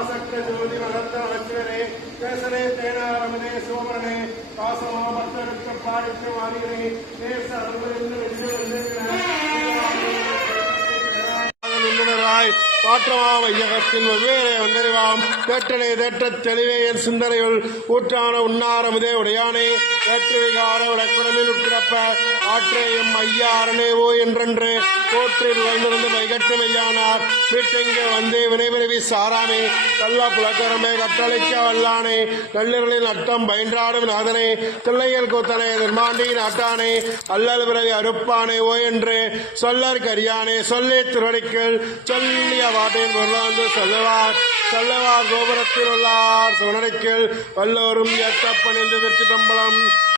ஆசக்த ஜோதி வளர்த்த அலட்சுவரே கேசரே தேனாரமனே சோமரனே காசமா பக்தருக்கு பாடிக்கு வாரிகளே தேச காற்றமா வையகத்தின் வெவ்வேறு வந்தறிவாம் தேற்றனை தேற்றத் தெளிவே என் சிந்தனையுள் ஊற்றான உண்ணாரமுதே உடையானே ஏற்று விகார உடற்குடலில் உட்கிடப்ப ஆற்றேயும் ஐயா அரணேவோ என்றென்று தோற்றில் உயர்ந்திருந்து மைகட்டு மெய்யானார் வீட்டெங்கே வந்தே வினைவினைவி சாராமே கல்லா புலக்கரமே கட்டளைக்க வல்லானே நள்ளிரலில் நட்டம் பயின்றாடும் நாதனே தில்லையல் கூத்தனே நிர்மாண்டி நாட்டானே அல்லல் பிறவி அறுப்பானே ஓ என்று சொல்லற் கரியானே சொல்லி திருவடிக்கள் சொல்லிய வாட்டின் பொருளாந்து சொல்லவார் கோபுரத்தில் உள்ளார் சுவனடிக்கில் வல்லோரும் ஏற்றப்பணிந்து திருச்சிட்டம்பலம்.